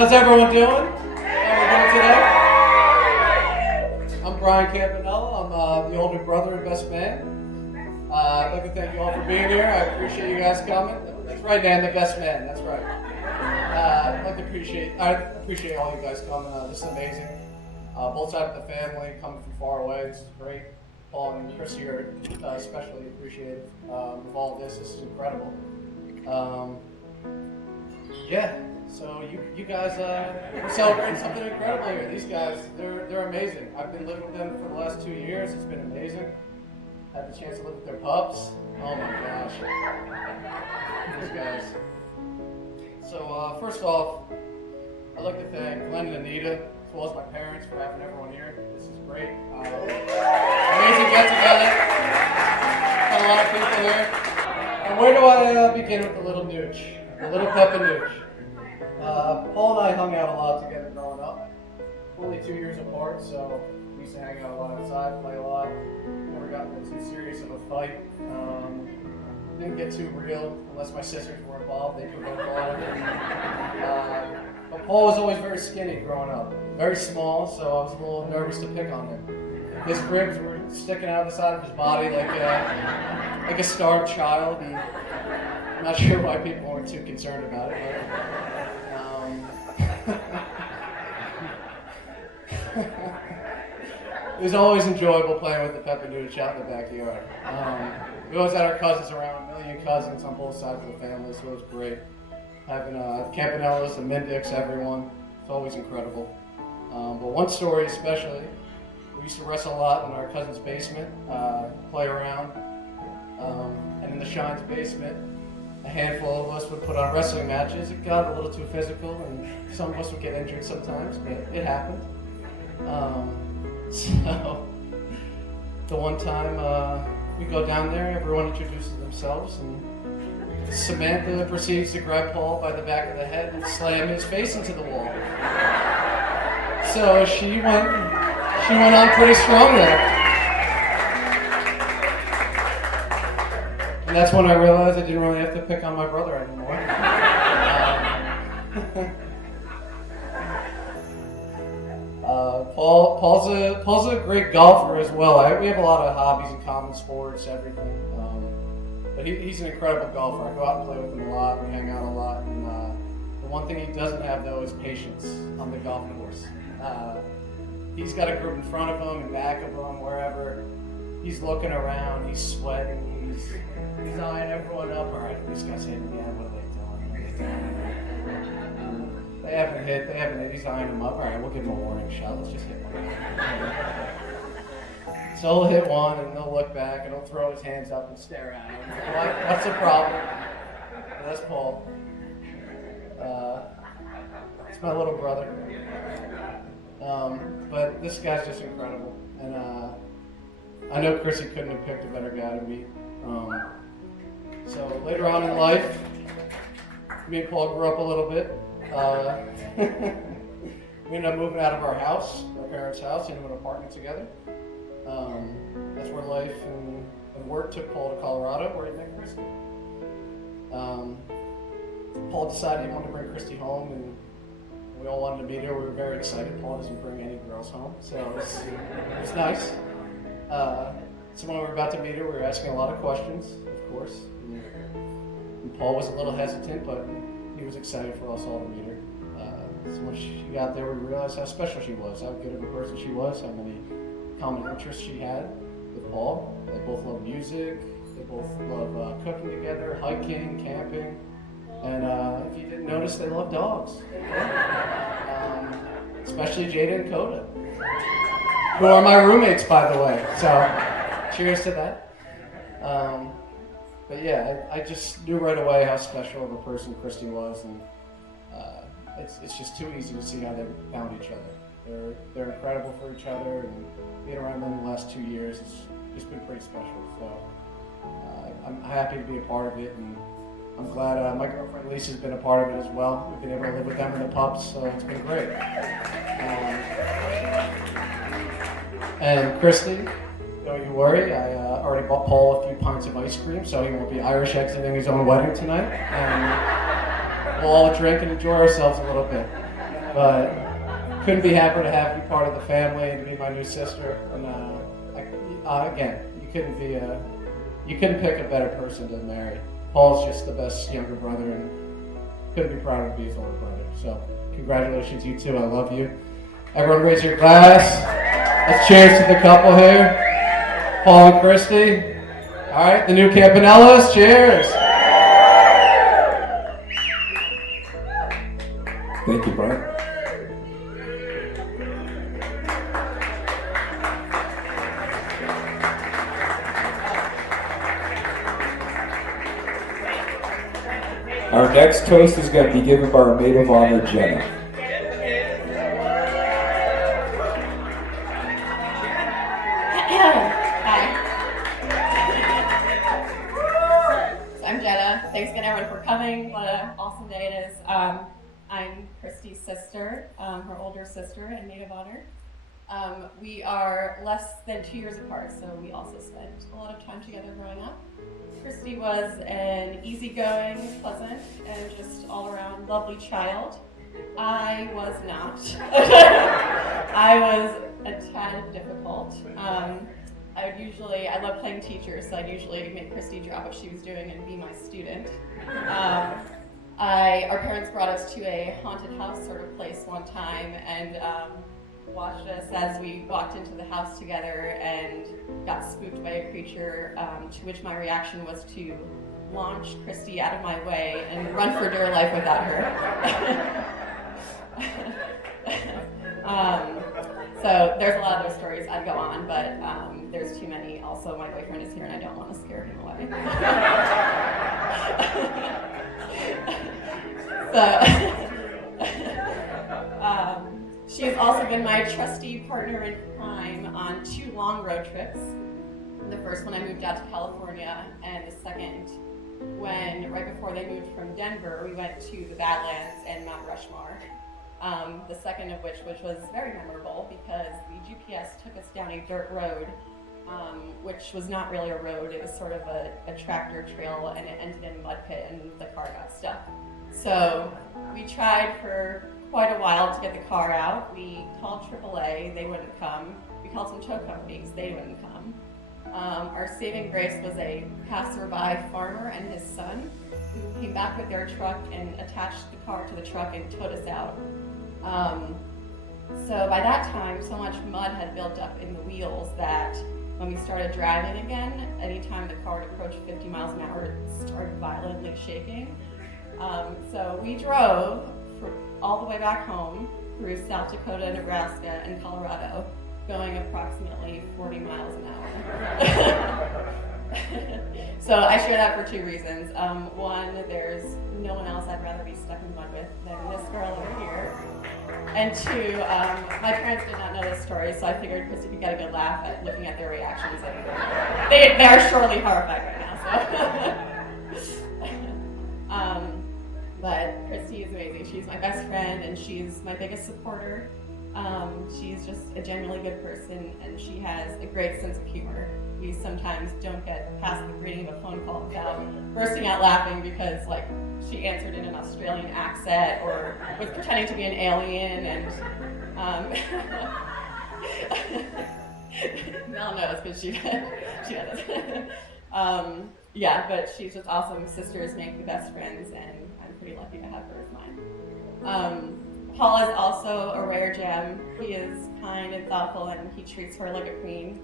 How's everyone doing? How are we doing today? I'm Brian Campanella. I'm the older brother and best man. I'd like to thank you all for being here. I appreciate you guys coming. That's right, Dan, the best man. That's right. I appreciate all you guys coming. This is amazing. Both sides of the family coming from far away. This is great. Paul and Chris here, especially appreciated with all of this. This is incredible. Yeah. So you guys are celebrating something incredible here. These guys, they're amazing. I've been living with them for the last 2 years. It's been amazing. Had the chance to live with their pups. Oh my gosh. These guys. So first off, I'd like to thank Glenn and Anita, as well as my parents, for having everyone here. This is great. Amazing get together. Got a lot of people here. And where do I begin with the little nooch? The little Peppa nooch. Paul and I hung out a lot together growing up. Only 2 years apart, so we used to hang out a lot outside, play a lot. Never got into too serious of a fight. Didn't get too real unless my sisters were involved. They provoked a lot of it. But Paul was always very skinny growing up, very small, so I was a little nervous to pick on him. His ribs were sticking out of the side of his body like a starved child. And I'm not sure why people weren't too concerned about it. It was always enjoyable playing with the Peppa Nooch out in the backyard. We always had our cousins around, a million cousins on both sides of the family, so it was great. Having Campanellas, the Mendicks, everyone, it's always incredible. But one story especially, we used to wrestle a lot in our cousin's basement, play around, and in the Shine's basement, a handful of us would put on wrestling matches. It got a little too physical, and some of us would get injured sometimes, but it happened. So, the one time we go down there, everyone introduces themselves, and Samantha proceeds to grab Paul by the back of the head and slam his face into the wall. So she went on pretty strong there. And that's when I realized I didn't really have to pick on my brother anymore. Paul's a great golfer as well. We have a lot of hobbies in common, sports, everything. But he's an incredible golfer. I go out and play with him a lot. We hang out a lot. And the one thing he doesn't have though is patience on the golf course. He's got a group in front of him and back of him, wherever. He's looking around. He's sweating. He's eyeing everyone up. All right, this guy's hitting again. What are they doing? They haven't hit. He's eyeing them up. All right, we'll give him a warning shot. Let's just hit one. So he'll hit one, and they'll look back, and he'll throw his hands up and stare at him. What's the problem? That's Paul. It's my little brother. But this guy's just incredible. And I know Chrissy couldn't have picked a better guy to meet. So later on in life, me and Paul grew up a little bit. We ended up moving out of our house, our parents' house, into an apartment together. That's where life and work took Paul to Colorado, where he met Christy. Paul decided he wanted to bring Christy home, and we all wanted to meet her. We were very excited. Paul doesn't bring any girls home, so it was nice. So when we were about to meet her, we were asking a lot of questions, of course. And Paul was a little hesitant, but he was excited for us all to meet her. So when she got there, we realized how special she was, how good of a person she was, how many common interests she had with Paul. They both love music. They both love cooking together, hiking, camping. And if you didn't notice, they love dogs. Especially Jada and Coda, who are my roommates, by the way. So cheers to that. But yeah, I just knew right away how special of a person Christy was, and it's just too easy to see how they found each other. They're incredible for each other, and being around them the last 2 years has just been pretty special. So I'm happy to be a part of it, and I'm glad my girlfriend Lisa's been a part of it as well. We've been able to live with them and the pups, so it's been great. And Christy, don't you worry, I already bought Paul a few pints of ice cream, so he won't be Irish exiting his own wedding tonight. And we'll all drink and enjoy ourselves a little bit. But couldn't be happier to have you part of the family and to be my new sister. And again, you couldn't pick a better person to marry. Paul's just the best younger brother, and couldn't be prouder to be his older brother. So congratulations, you two. I love you. Everyone raise your glass. Let's cheers to the couple here. Paul and Christy. All right, the new Campanellas. Cheers. Thank you, Brian. Our next toast is going to be given by our maid of honor, Jenna. Hi. So I'm Jenna. Thanks again, everyone, for coming. What an awesome day it is. I'm Christy's sister, her older sister, and maid of honor. We are less than 2 years apart, so we also spent a lot of time together growing up. Christy was an easygoing, pleasant, and just all-around lovely child. I was not. I was a tad difficult. I love playing teacher, so I'd usually make Christy drop what she was doing and be my student. Our parents brought us to a haunted house sort of place one time and watched us as we walked into the house together and got spooked by a creature, to which my reaction was to launch Christy out of my way and run for dear life without her. So there's a lot of those stories. I'd go on, but there's too many. Also, my boyfriend is here and I don't want to scare him away. She's also been my trusty partner in crime on 2 long road trips. The first one I moved out to California, and the second right before they moved from Denver, we went to the Badlands and Mount Rushmore. The second of which was very memorable because the GPS took us down a dirt road, which was not really a road. It was sort of a tractor trail, and it ended in a mud pit, and the car got stuck. So we tried for quite a while to get the car out. We called AAA, they wouldn't come. We called some tow companies, they wouldn't come. Our saving grace was a passerby farmer and his son who came back with their truck and attached the car to the truck and towed us out. So by that time, so much mud had built up in the wheels that when we started driving again, anytime the car would approach 50 miles an hour, it started violently shaking. So we drove all the way back home through South Dakota, Nebraska, and Colorado, going approximately 40 miles an hour. So I share that for 2 reasons. One, there's no one else I'd rather be stuck in mud with than this girl over here. And 2, my parents did not know this story, so I figured Christy could get a good laugh at looking at their reactions. And they are surely horrified right now. So. But Christy is amazing. She's my best friend and she's my biggest supporter. She's just a genuinely good person and she has a great sense of humor. We sometimes don't get past the greeting of a phone call without bursting out laughing because she answered in an Australian accent or was pretending to be an alien and Mel knows because she does. Yeah, but she's just awesome. Sisters make the best friends and I'm pretty lucky to have her as mine. Paul is also a rare gem. He is kind and thoughtful and he treats her like a queen.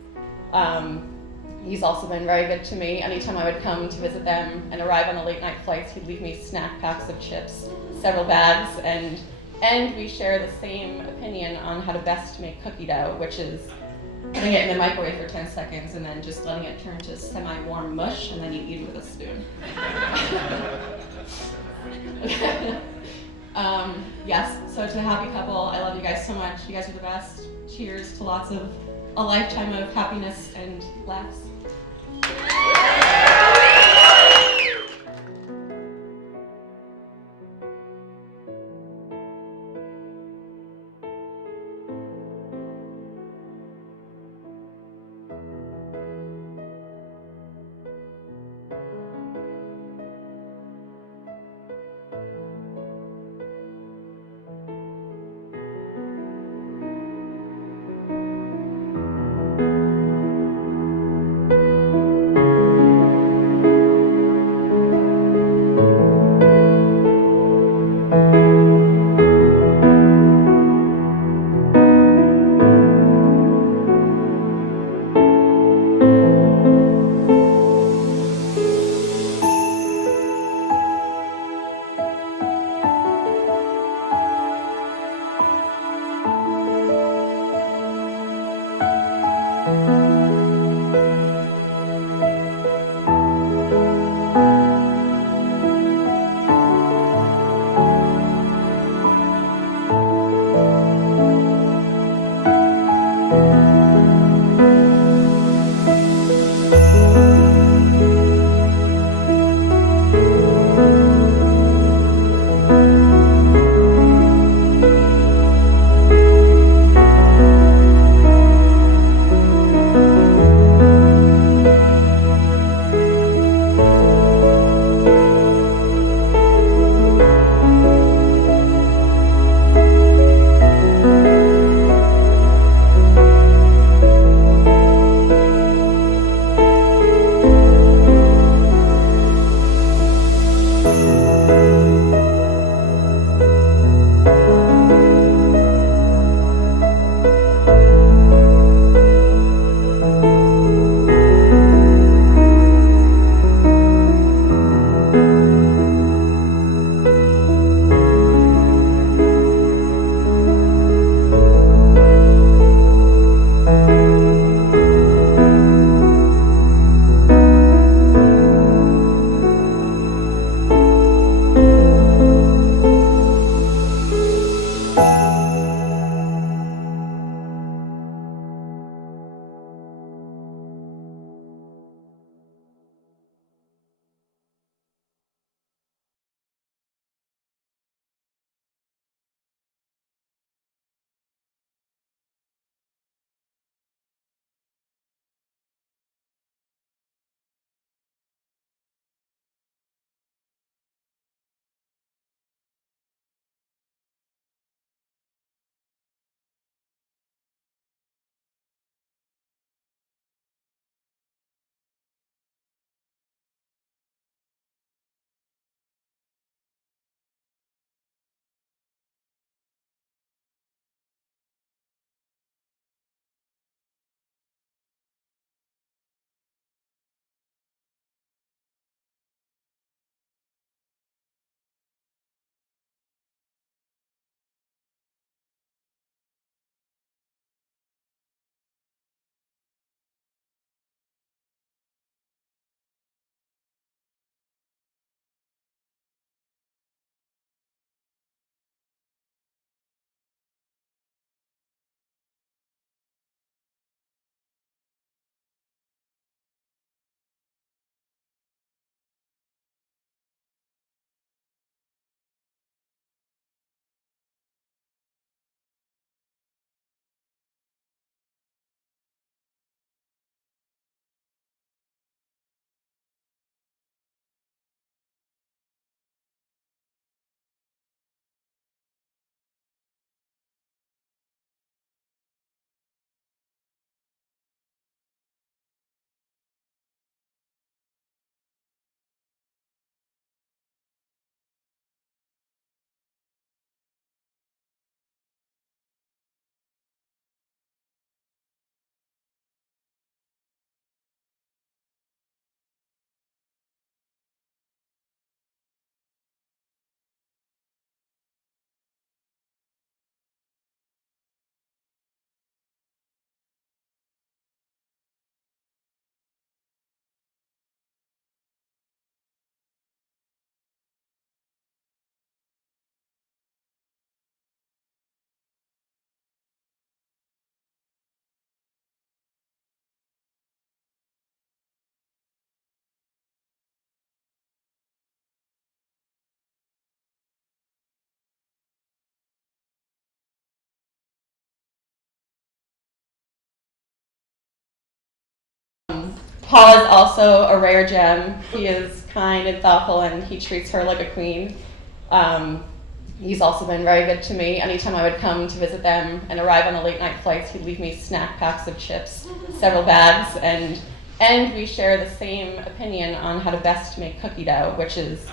He's also been very good to me. Anytime I would come to visit them and arrive on the late night flights, he'd leave me snack packs of chips, several bags, and we share the same opinion on how to best make cookie dough, which is putting it in the microwave for 10 seconds and then just letting it turn to semi-warm mush and then you eat it with a spoon. Yes, so to a happy couple, I love you guys so much. You guys are the best. Cheers to lots of a lifetime of happiness and laughs. Paul is also a rare gem. He is kind and thoughtful, and he treats her like a queen. He's also been very good to me. Anytime I would come to visit them and arrive on the late night flights, he'd leave me snack packs of chips, several bags, and we share the same opinion on how to best make cookie dough, which is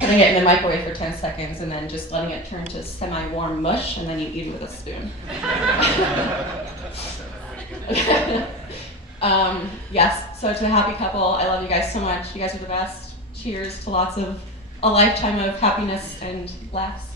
putting it in the microwave for 10 seconds and then just letting it turn to semi-warm mush, and then you eat it with a spoon. Yes, so to a happy couple, I love you guys so much. You guys are the best. Cheers to a lifetime of happiness and laughs.